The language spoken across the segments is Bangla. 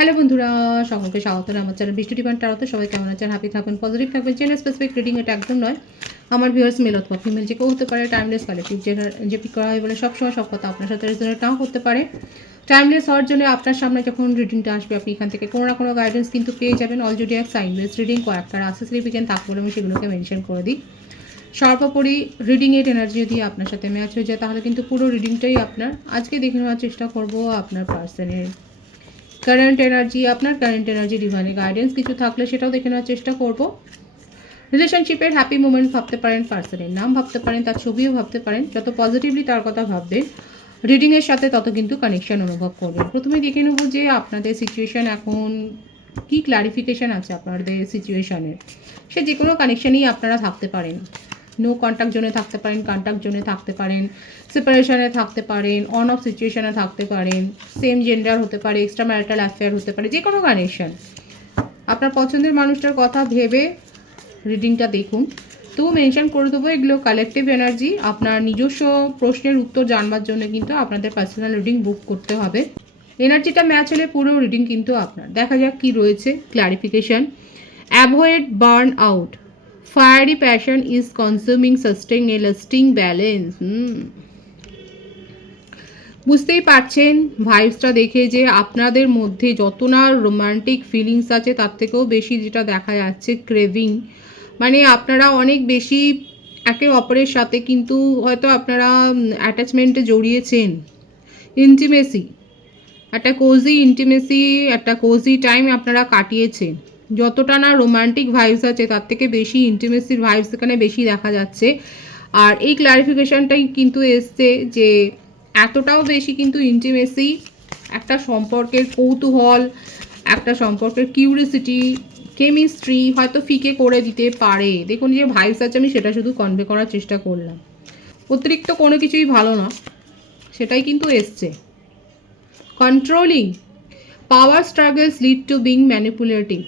হ্যালো বন্ধুরা, সকলকে স্বাগত আমার চ্যানেল বৃষ্টি ডিভাইন টারোতে। সবাই কেমন আছেন? হ্যাপি থাকবেন, পজিটিভ থাকবেন। জেনারেল স্পেসিফিক রিডিং এটা একদম নয়। আমার ভিউয়ার্স মেল অথবা ফিমেল যে কেউ হতে পারে। টাইমলেস কালেক্টিভ যে পিক করা হয় বলে সবসময় সব কথা আপনার সাথে রেজোনেট নাও করতে পারে। টাইমলেস হওয়ার জন্য আপনার সামনে যখন রিডিংটা আসবে আপনি এখান থেকে কোনো না কোনো গাইডেন্স কিন্তু পেয়ে যাবেন। All zodiac sign base reading কয়েকটা রাশি সিগনিফিকেন্ট থাকবে বলে আমি সেগুলোকে মেনশন করে দিই। সর্বোপরি রিডিং এর এনার্জি যদি আপনার সাথে ম্যাচ হয়ে যায় তাহলে কিন্তু পুরো রিডিংটাই আপনার। আজকে দেখে নেওয়ার চেষ্টা করব আপনার পার্সনের কারেন্ট এনার্জি, আপনার কারেন্ট এনার্জি ডিভাইনে গাইডেন্স কিছু থাকলে সেটাও দেখে নেওয়ার চেষ্টা করব। রিলেশনশিপের হ্যাপি মোমেন্ট ভাবতে পারেন, পার্সনের নাম ভাবতে পারেন, তার ছবিও ভাবতে পারেন। যত পজিটিভলি তার কথা ভাববেন রিডিংয়ের সাথে তত কিন্তু কানেকশন অনুভব করবেন। প্রথমে দেখে নেব যে আপনাদের সিচুয়েশান এখন কি ক্লারিফিকেশান আছে আপনাদের সিচুয়েশানের। সে যে কোনো কানেকশানেই আপনারা থাকতে পারেন। নো কন্ট্যাক্ট জোনে থাকতে পারেন, কন্ট্যাক্ট জোনে থাকতে পারেন, সেপারেশনে থাকতে পারেন, অন অফ সিচুয়েশনে থাকতে পারেন, সেম জেন্ডার হতে পারে, এক্সট্রা ম্যারিটাল অ্যাফেয়ার হতে পারে, যে কোনো কানেকশন। আপনার পছন্দের মানুষটার কথা ভেবে রিডিংটা দেখুন। তো মেনশন করে দেবো এগুলো কালেকটিভ এনার্জি। আপনার নিজস্ব প্রশ্নের উত্তর জানবার জন্য কিন্তু আপনাদের পার্সোনাল রিডিং বুক করতে হবে। এনার্জিটা ম্যাচ হলে পুরো রিডিং কিন্তু আপনার। দেখা যাক কি রয়েছে clarification. Avoid burn out, fiery passion is consuming sustain A lasting balance. বুঝতেই পারছেন ভাইবসটা দেখে যে আপনাদের মধ্যে যত না রোমান্টিক ফিলিংস আছে তার থেকেও বেশি যেটা দেখা যাচ্ছে ক্রেভিং। মানে আপনারা অনেক বেশি একে অপরের সাথে কিন্তু হয়তো আপনারা অ্যাটাচমেন্টে জড়িয়েছেন। ইন্টিমেসি, একটা কোজি ইন্টিমেসি, একটা কোজি টাইম আপনারা কাটিয়েছেন। যতটা না রোমান্টিক ভাইবস আছে তার থেকে বেশি ইন্টিমেসির ভাইবস এখানে বেশি দেখা যাচ্ছে। আর এই ক্লারিফিকেশানটাই কিন্তু এসছে যে এতটাও বেশি কিন্তু ইন্টিমেসি, একটা সম্পর্কের কৌতূহল, একটা সম্পর্কের কিউরিসিটি, কেমিস্ট্রি হয়তো ফিকে করে দিতে পারে। দেখুন যে ভাইবস আছে আমি সেটা শুধু কনভে করার চেষ্টা করলাম। অতিরিক্ত কোনো কিছুই ভালো না, সেটাই কিন্তু এসছে। Controlling, power struggles lead to being manipulative,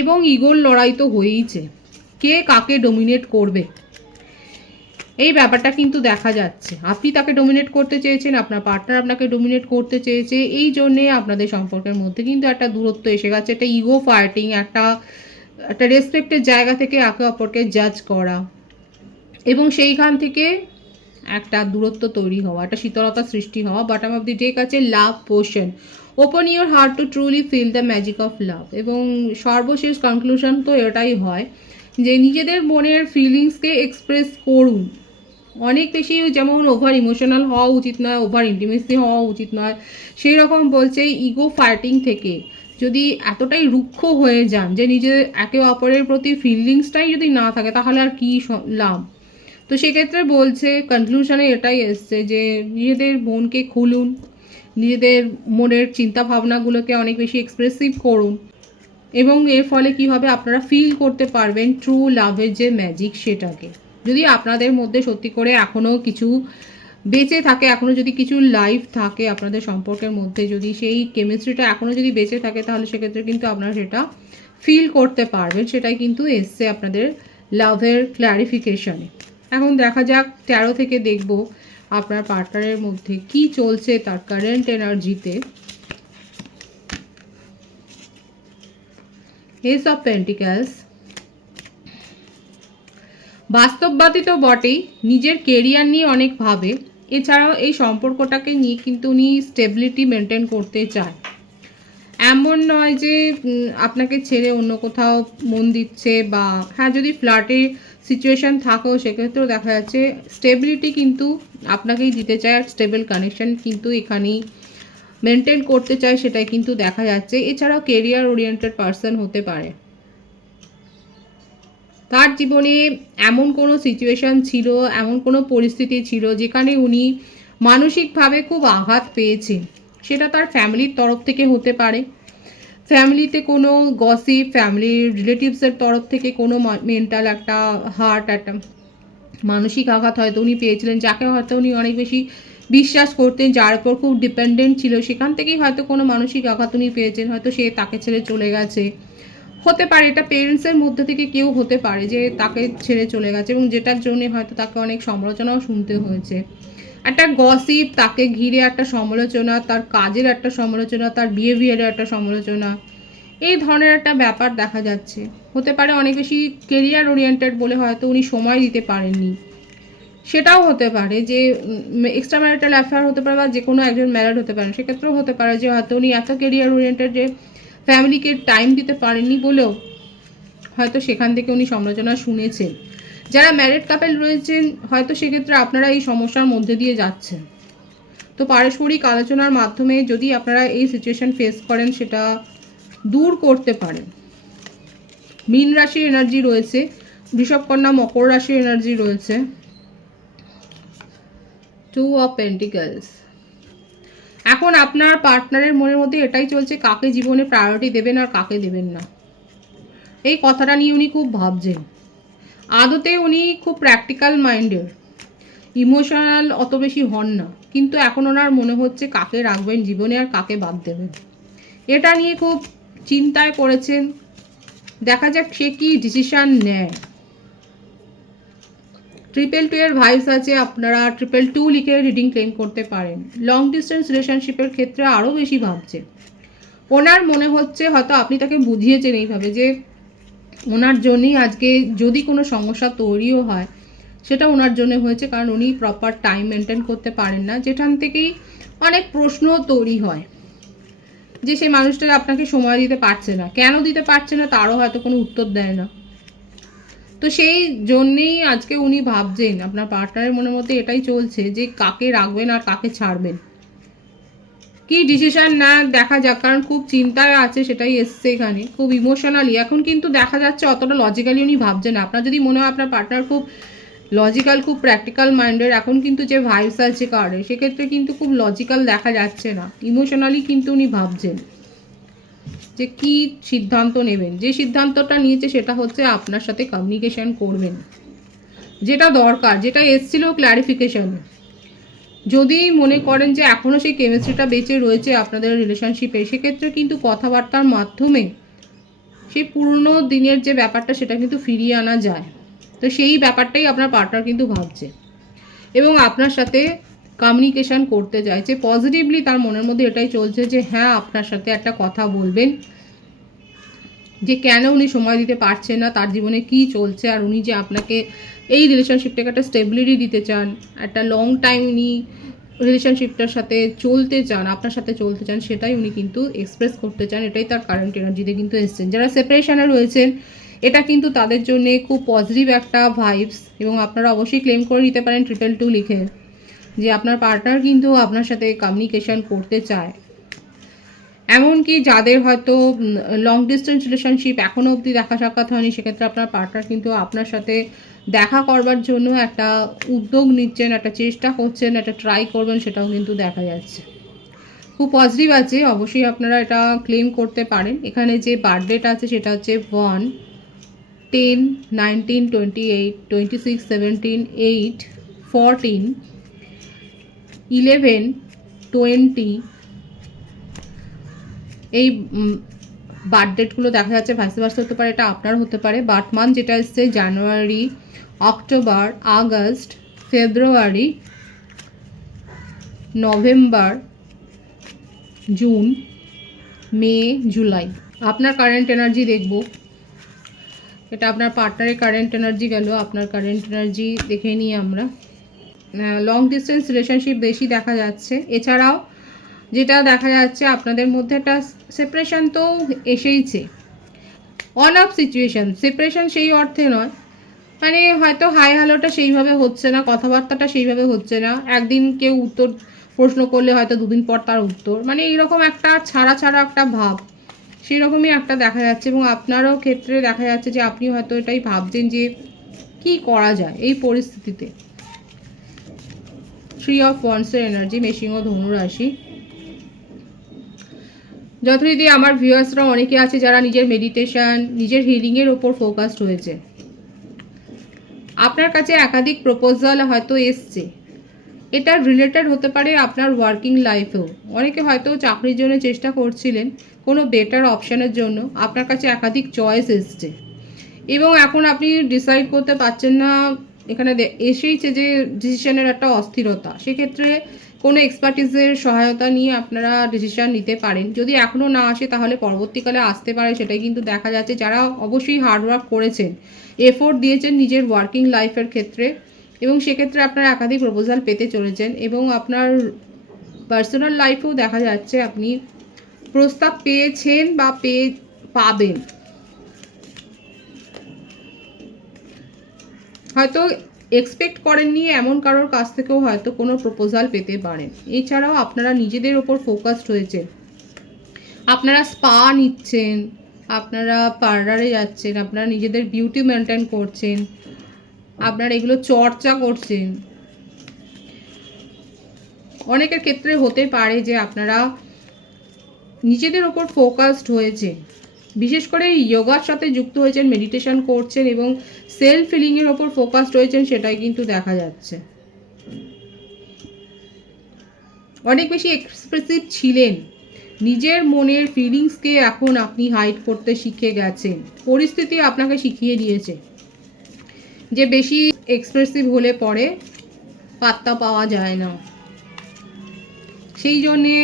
এবং ইগোর লড়াই তো হয়েইছে। কে কাকে ডোমিনেট করবে এই ব্যাপারটা কিন্তু দেখা যাচ্ছে। আপনি তাকে ডোমিনেট করতে চেয়েছেন, আপনার পার্টনার আপনাকে ডোমিনেট করতে চেয়েছে। এই জন্যে আপনাদের সম্পর্কের মধ্যে কিন্তু একটা দূরত্ব এসে গেছে, একটা ইগো ফাইটিং, একটা একটা রেসপেক্টের জায়গা থেকে একে অপরকে জাজ করা, এবং সেইখান থেকে একটা দূরত্ব তৈরি হওয়া, একটা শীতলতা সৃষ্টি হওয়া। বটম অফ দি ডেক আছে love portion, open your heart to truly feel the magic of love. এবং সর্বশেষ কনক্লুশন তো এটাই হয় যে নিজেদের মনের ফিলিংসকে এক্সপ্রেস করুন। অনেক বেশি যেমন ওভার ইমোশনাল হওয়া উচিত নয়, ওভার ইন্টিমেসি হওয়া উচিত নয়, সেই রকম বলছে ইগো ফাইটিং থেকে যদি এতটাই রুক্ষ হয়ে যান যে নিজের একে অপরের প্রতি ফিলিংসটাই যদি না থাকে তাহলে আর কী লাভ। তো সেক্ষেত্রে বলছে কনক্লুশনে এটাই এসছে যে নিজেদের মনকে খুলুন, নিজেদের মনের চিন্তা ভাবনাগুলোকে অনেক বেশি এক্সপ্রেসিভ করুন, এবং এর ফলে কি হবে আপনারা ফিল করতে পারবেন ট্রু লাভের যে ম্যাজিক সেটাকে। যদি আপনাদের মধ্যে সত্যি করে এখনও কিছু বেঁচে থাকে, এখনও যদি কিছু লাইফ থাকে আপনাদের সম্পর্কের মধ্যে, যদি সেই কেমিস্ট্রিটা এখনও যদি বেঁচে থাকে তাহলে সেক্ষেত্রে কিন্তু আপনারা সেটা ফিল করতে পারবেন। সেটাই কিন্তু এসছে আপনাদের লাভের ক্ল্যারিফিকেশনে। এখন দেখা যাক 13 থেকে দেখব আপনার পার্টনারের মধ্যে কি চলছে তার কারেন্ট এনার্জিতে। এস অফ পেন্টিক্যালস, বাস্তববাদী তো বটেই, নিজের কেরিয়ার নিয়ে অনেক ভাবে। এছাড়াও এই সম্পর্কটাকে নিয়ে কিন্তু উনি স্টেবিলিটি মেনটেন করতে চায়। এমন নয় যে আপনাকে ছেড়ে অন্য কোথাও মন দিচ্ছে, বা হ্যাঁ যদি ফ্ল্যাটে সিচুয়েশান থাকেও সেক্ষেত্রেও দেখা যাচ্ছে স্টেবিলিটি কিন্তু আপনাকেই দিতে চায়। আর স্টেবল কানেকশান কিন্তু এখানেই মেনটেন করতে চায়, সেটাই কিন্তু দেখা যাচ্ছে। এছাড়াও কেরিয়ার ওরিয়েন্টেড পারসন হতে পারে। তার জীবনে এমন কোনো সিচুয়েশান ছিল, এমন কোনো পরিস্থিতি ছিল যেখানে উনি মানসিকভাবে খুব আঘাত পেয়েছেন। সেটা তার ফ্যামিলির তরফ থেকে হতে পারে, ফ্যামিলিতে কোনো গসিপ, ফ্যামিলির রিলেটিভসের তরফ থেকে কোনো মেন্টাল একটা হার্ট, একটা মানসিক আঘাত হয়তো উনি পেয়েছিলেন, যাকে হয়তো উনি অনেক বেশি বিশ্বাস করতেন, যার উপর খুব ডিপেন্ডেন্ট ছিল, সেখান থেকেই হয়তো কোনো মানসিক আঘাত উনি পেয়েছেন। হয়তো সে তাকে ছেড়ে চলে গেছে, হতে পারে এটা পেরেন্টসের মধ্যে থেকে কেউ হতে পারে যে তাকে ছেড়ে চলে গেছে, এবং যেটার জন্য হয়তো তাকে অনেক সমালোচনাও শুনতে হয়েছে। একটা গসিপ, তাকে ঘিরে একটা সমালোচনা, তার কাজের একটা সমালোচনা, তার বিহেভিয়ারের একটা সমালোচনা, এই ধরনের একটা ব্যাপার দেখা যাচ্ছে। হতে পারে অনেক বেশি কেরিয়ার ওরিয়েন্টেড বলে হয়তো উনি সময় দিতে পারেননি, সেটাও হতে পারে যে এক্সট্রা ম্যারিটাল অ্যাফেয়ার হতে পারে বা যে কোনো একজন ম্যারিড হতে পারে, সেক্ষেত্রেও হতে পারে যে হয়তো উনি এত কেরিয়ার ওরিয়েন্টেড যে ফ্যামিলিকে টাইম দিতে পারেননি বলেও হয়তো সেখান থেকে উনি সমালোচনা শুনেছেন। যারা ম্যারিড কাপেল রয়েছেন হয়তো সেক্ষেত্রে আপনারা এই সমস্যার মধ্যে দিয়ে যাচ্ছেন। তো পারস্পরিক আলোচনার মাধ্যমে যদি আপনারা এই সিচুয়েশন ফেস করেন সেটা দূর করতে পারেন। মীন রাশির এনার্জি রয়েছে, বৃষভ, কন্যা, মকর রাশির এনার্জি রয়েছে। 2 অফ পেন্টিকলস। এখন আপনার পার্টনারের মনের মধ্যে এটাই চলছে কাকে জীবনে প্রায়োরিটি দেবেন আর কাকে দেবেন না, এই কথাটা নিয়ে উনি খুব ভাবছেন। আদতে উনি খুব প্র্যাকটিক্যাল মাইন্ডের, ইমোশনাল অত বেশি হন না, কিন্তু এখন ওনার মনে হচ্ছে কাকে রাখবেন জীবনে আর কাকে বাদ দেবেন, এটা নিয়ে খুব চিন্তায় পড়েছেন। দেখা যাক সে কি ডিসিশান নেয়। 222 এর ভাইবস আছে, আপনারা 222 লিখে রিডিং ক্লেম করতে পারেন। লং ডিস্টেন্স রিলেশনশিপের ক্ষেত্রে আরও বেশি ভাবছে। ওনার মনে হচ্ছে হয়তো আপনি তাকে বুঝিয়েছেন এইভাবে যে ওনার জন্যই আজকে যদি কোনো সমস্যা তৈরিও হয় সেটা ওনার জন্য হয়েছে, কারণ উনি প্রপার টাইম মেনটেন করতে পারেন না, যেখান থেকেই অনেক প্রশ্ন তৈরি হয় যে সেই মানুষটা আপনাকে সময় দিতে পারছে না, কেন দিতে পারছে না তারও হয়তো কোনো উত্তর দেয় না। তো সেই জন্যেই আজকে উনি ভাবছেন, আপনার পার্টনারের মনের মধ্যে এটাই চলছে যে কাকে রাখবেন আর কাকে ছাড়বেন, কি ডিসিশন না দেখা যাক, কারণ খুব চিন্তায় আছে, সেটাই এসছে এখানে খুব ইমোশনালি। এখন কিন্তু দেখা যাচ্ছে অতটা লজিক্যালি উনি ভাবছেন না। আপনার যদি মনে হয় আপনার পার্টনার খুব লজিক্যাল, খুব প্র্যাকটিক্যাল মাইন্ডের, এখন কিন্তু যে ভাইবস আছে কার্ডে সেক্ষেত্রে কিন্তু খুব লজিক্যাল দেখা যাচ্ছে না, ইমোশনালি কিন্তু উনি ভাবছেন যে কি সিদ্ধান্ত নেবেন। যে সিদ্ধান্তটা নিয়েছে সেটা হচ্ছে আপনার সাথে কমিউনিকেশন করবেন, যেটা দরকার, যেটা এসছিল ক্ল্যারিফিকেশন। যদি মনে করেন যে এখনও সেই কেমিস্ট্রিটা বেঁচে রয়েছে আপনাদের রিলেশনশিপে, সেক্ষেত্রে কিন্তু কথাবার্তার মাধ্যমে সেই পুরনো দিনের যে ব্যাপারটা সেটা কিন্তু ফিরিয়ে আনা যায়। তো সেই ব্যাপারটাই আপনার পার্টনার কিন্তু ভাবছে এবং আপনার সাথে কমিউনিকেশন করতে চাইছে পজিটিভলি। তার মনের মধ্যে এটাই চলছে যে হ্যাঁ আপনার সাথে একটা কথা বলবেন, যে কেন উনি সময় দিতে পারছেন না, তার জীবনে কি চলছে, আর উনি যে আপনাকে এই রিলেশনশিপটাকে একটা স্টেবিলিটি দিতে চান, একটা লং টাইম উনি রিলেশনশিপটার সাথে চলতে চান, আপনার সাথে চলতে চান, সেটাই উনি কিন্তু এক্সপ্রেস করতে চান। এটাই তার কারেন্ট এনার্জিতে কিন্তু এসছেন। যারা সেপারেশনে রয়েছেন এটা কিন্তু তাদের জন্য খুব পজিটিভ একটা ভাইবস, এবং আপনারা অবশ্যই ক্লেম করে নিতে পারেন 222 লিখে যে আপনার পার্টনার কিন্তু আপনার সাথে কমিউনিকেশন করতে চায়। এমনকি যাদের হয়তো লং ডিস্টেন্স রিলেশনশিপ এখনও অবধি দেখা সাক্ষাৎ হয়নি, সেক্ষেত্রে আপনার পার্টনার কিন্তু আপনার সাথে দেখা করবার জন্য একটা উদ্যোগ নিচ্ছেন, একটা চেষ্টা করছেন, একটা ট্রাই করবেন, সেটাও কিন্তু দেখা যাচ্ছে। খুব পজিটিভ আছে, অবশ্যই আপনারা এটা ক্লেম করতে পারেন। এখানে যে বার্থডেটা আছে সেটা হচ্ছে 1, 10, 19, 28, 26, 17, 8, 14, 11, 20, এই বার্থ ডেটগুলো দেখা যাচ্ছে। ভাইস ভার্সা হতে পারে, এটা আপনার হতে পারে। বার্থ মান্থ যেটা এসছে জানুয়ারি, অক্টোবর, আগস্ট, ফেব্রুয়ারি, নভেম্বর, জুন, মে, জুলাই। আপনার কারেন্ট এনার্জি দেখব, এটা আপনার পার্টনারের কারেন্ট এনার্জি গেল, আপনার কারেন্ট এনার্জি দেখে নিই আমরা। লং ডিস্টেন্স রিলেশনশিপ বেশি দেখা যাচ্ছে। এছাড়াও যেটা দেখা যাচ্ছে আপনাদের মধ্যে একটা সেপারেশন তো এসেইছে, অন অফ সিচুয়েশান। সেপারেশন সেই অর্থে নয়, মানে হয়তো হাই হ্যালোটা সেইভাবে হচ্ছে না, কথাবার্তাটা সেইভাবে হচ্ছে না, একদিন কেউ উত্তর প্রশ্ন করলে হয়তো দুদিন পর তার উত্তর, মানে এইরকম একটা ছাড়া ছাড়া একটা ভাব, সেই রকমই একটা দেখা যাচ্ছে। এবং আপনারও ক্ষেত্রে দেখা যাচ্ছে যে আপনি হয়তো এটাই ভাবছেন যে কি করা যায় এই পরিস্থিতিতে। 3 অফ ওয়ান্ডসের এনার্জি, মেষিং ও ধনু রাশি। যথারীতি আমার ভিউয়ার্সরা অনেকে আছে যারা নিজের মেডিটেশন, নিজের হিলিংয়ের ওপর ফোকাসড হয়েছে। আপনার কাছে একাধিক প্রপোজাল হয়তো এসছে, এটা রিলেটেড হতে পারে আপনার ওয়ার্কিং লাইফেও। অনেকে হয়তো চাকরির জন্য চেষ্টা করছিলেন, কোনো বেটার অপশানের জন্য আপনার কাছে একাধিক চয়েস এসছে এবং এখন আপনি ডিসাইড করতে পারছেন না এখানে এসেইছে যে ডিসিশনের একটা অস্থিরতা, সেক্ষেত্রে কোনো এক্সপার্টিসের সহায়তা নিয়ে আপনারা ডিসিশন নিতে পারেন। যদি এখনও না আসে তাহলে পরবর্তীকালে আসতে পারে, সেটাই কিন্তু দেখা যাচ্ছে। যারা অবশ্যই হার্ডওয়ার্ক করেছেন, এফোর্ট দিয়েছেন নিজের ওয়ার্কিং লাইফের ক্ষেত্রে, এবং সেক্ষেত্রে আপনারা একাধিক প্রপোজাল পেতে চলেছেন, এবং আপনার পার্সোনাল লাইফেও দেখা যাচ্ছে আপনি প্রস্তাব পেয়েছেন বা পাবেন। হয়তো এক্সপেক্ট করেননি এমন কারোর কাছ থেকেও হয়তো কোনো প্রপোজাল পেতে পারেন। এছাড়াও আপনারা নিজেদের ওপর ফোকাসড হয়েছে, আপনারা স্পা নিচ্ছেন, আপনারা পার্লারে যাচ্ছেন, আপনারা নিজেদের বিউটি মেনটেন করছেন, আপনারা এগুলো চর্চা করছেন। অনেকের ক্ষেত্রে হতে পারে যে আপনারা নিজেদের ওপর ফোকাসড হয়েছে, বিশেষ করে যোগার সাথে যুক্ত হয়েছেন, মেডিটেশন করছেন এবং সেলফ ফিলিংয়ের ওপর ফোকাসড হয়েছেন, সেটাই কিন্তু দেখা যাচ্ছে। অনেক বেশি এক্সপ্রেসিভ ছিলেন, নিজের মনের ফিলিংসকে এখন আপনি হাইড করতে শিখে গেছেন। পরিস্থিতি আপনাকে শিখিয়ে দিয়েছে যে বেশি এক্সপ্রেসিভ হলে পরে পাত্তা পাওয়া যায় না। সেই জন্যে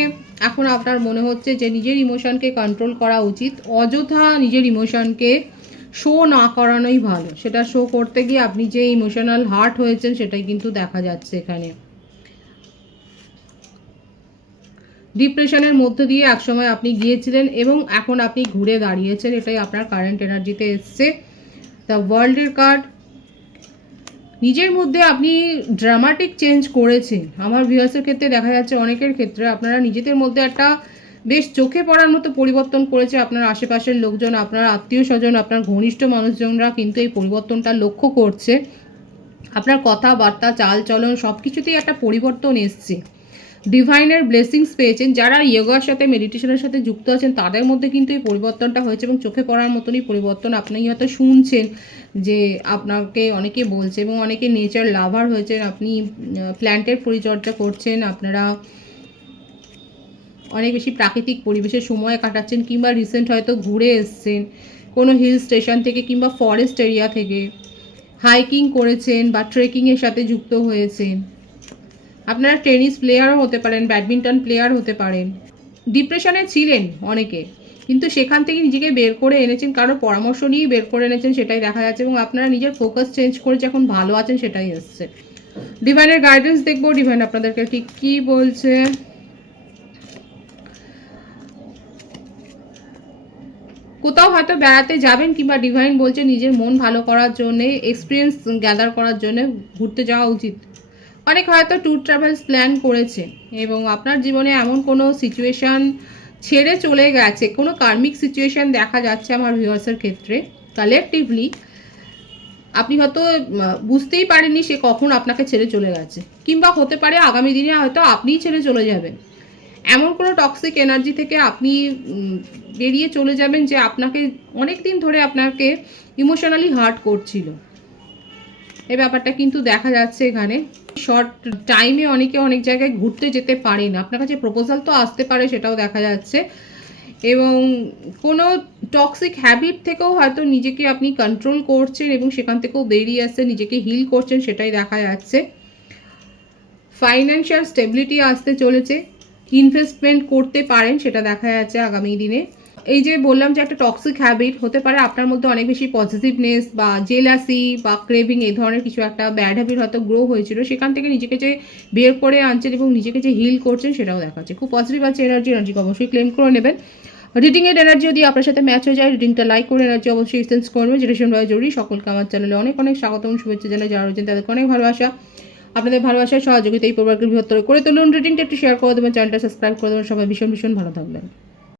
এখন আপনার মনে হচ্ছে যে নিজের ইমোশনকে কন্ট্রোল করা উচিত, অযথা নিজের ইমোশনকে শো না করানোই ভালো। সেটা শো করতে গিয়ে আপনি যে ইমোশনাল হার্ট হয়েছেন সেটাই কিন্তু দেখা যাচ্ছে এখানে। ডিপ্রেশনের মধ্য দিয়ে একসময় আপনি গিয়েছিলেন এবং এখন আপনি ঘুরে দাঁড়িয়েছেন, এটাই আপনার কারেন্ট এনার্জিতে এসছে। দ্য ওয়ার্ল্ডের কার্ড, নিজের মধ্যে আপনি ড্রামাটিক চেঞ্জ করেছেন। আমার ভিউয়ার্সের ক্ষেত্রে দেখা যাচ্ছে অনেকের ক্ষেত্রে আপনারা নিজেদের মধ্যে একটা বেশ চোখে পড়ার মতো পরিবর্তন করেছে। আপনার আশেপাশের লোকজন, আপনার আত্মীয় স্বজন, আপনার ঘনিষ্ঠ মানুষজনরা কিন্তু এই পরিবর্তনটা লক্ষ্য করছে। আপনার কথাবার্তা, চালচলন সব কিছুতেই একটা পরিবর্তন এসছে। ডিভাইনের ব্লেসিংস পেয়েছেন। যারা যোগার সাথে মেডিটেশনের সাথে যুক্ত আছেন তাদের মধ্যে কিন্তু এই পরিবর্তনটা হয়েছে এবং চোখে পড়ার মতনই পরিবর্তন। আপনি হয়তো শুনছেন যে আপনাকে অনেকে বলছে, এবং অনেকে নেচার লাভার হয়েছেন, আপনি প্ল্যান্টের পরিচর্যা করছেন, আপনারা অনেক বেশি প্রাকৃতিক পরিবেশে সময় কাটাচ্ছেন, কিংবা রিসেন্ট হয়তো ঘুরে এসছেন কোনো হিল স্টেশন থেকে কিংবা ফরেস্ট এরিয়া থেকে, হাইকিং করেছেন বা ট্রেকিংয়ের সাথে যুক্ত হয়েছেন। আপনারা টেনিস প্লেয়ারও হতে পারেন, ব্যাডমিন্টন প্লেয়ার হতে পারেন। ডিপ্রেশনে ছিলেন অনেকে, কিন্তু সেখান থেকে নিজেকে বের করে এনেছেন, কারোর পরামর্শ নিয়েই বের করে এনেছেন, সেটাই দেখা যাচ্ছে। এবং আপনারা নিজের ফোকাস চেঞ্জ করে যখন ভালো আছেন সেটাই এসছে। ডিভাইনের গাইডেন্স দেখবো, ডিভাইন আপনাদেরকে ঠিক কী বলছে। কোথাও হয়তো বেড়াতে যাবেন, কিংবা ডিভাইন বলছে নিজের মন ভালো করার জন্যে, এক্সপিরিয়েন্স গ্যাদার করার জন্য ঘুরতে যাওয়া উচিত। অনেক হয়তো ট্যুর ট্রাভেলস প্ল্যান করেছে, এবং আপনার জীবনে এমন কোনো সিচুয়েশান ছেড়ে চলে গেছে, কোনো কার্মিক সিচুয়েশান দেখা যাচ্ছে আমার ভিউয়ার্সের ক্ষেত্রে। কালেকটিভলি আপনি হয়তো বুঝতেই পারেননি সে কখন আপনাকে ছেড়ে চলে গেছে, কিংবা হতে পারে আগামী দিনে হয়তো আপনিই ছেড়ে চলে যাবেন। এমন কোনো টক্সিক এনার্জি থেকে আপনি বেরিয়ে চলে যাবেন যে আপনাকে অনেক দিন ধরে আপনাকে ইমোশনালি হার্ট করছিল। এই ব্যাপারটা কিন্তু দেখা যাচ্ছে এখানে। শর্ট টাইমে অনেকে অনেক জায়গায় ঘুরতে যেতে পারেন, আপনার কাছে প্রপোজাল তো আসতে পারে, সেটাও দেখা যাচ্ছে। এবং কোনো টক্সিক হ্যাবিট থেকেও হয়তো নিজেকে আপনি কন্ট্রোল করছেন এবং সেখান থেকেও বেরিয়ে আসছেন, নিজেকে হিল করছেন, সেটাই দেখা যাচ্ছে। ফাইন্যান্সিয়াল স্টেবিলিটি আসতে চলেছে, ইনভেস্টমেন্ট করতে পারেন, সেটা দেখা যাচ্ছে আগামী দিনে। এই যে বললাম যে একটা টক্সিক হ্যাবিট হতে পারে আপনার মধ্যে অনেক বেশি পজিটিভনেস বা জেলাসি বা ক্রেভিং, এই ধরনের কিছু একটা ব্যাড হ্যাবিট হয়তো গ্রো হয়েছিল, সেখান থেকে নিজেকে যে বের করে আনছেন এবং নিজেকে যে হিল করছেন সেটাও দেখাচ্ছে। খুব পজিটিভ আছে এনার্জিকে অবশ্যই ক্লেম করে নেবেন। রিডিংয়ের এনার্জি যদি আপনার সাথে ম্যাচ হয়ে যায়, রিডিংটা লাইক করে এনার্জি অবশ্যই এক্সচেঞ্জ করবেন, যেটা শুনতে জরুরি। সকলকে আমার চ্যানেলে অনেক অনেক স্বাগতম, শুভেচ্ছা জানাই। যারা রয়েছেন তাদেরকে অনেক ভালোবাসা। আপনাদের ভালোবাসার সহযোগিতা এই পরিবারকে বৃহত্তর করে তুলুন। রিডিংটা একটু শেয়ার করে দেবেন, চ্যানেলটা সাবস্ক্রাইব করে দেবেন। সবাই ভীষণ ভীষণ ভালো থাকবেন।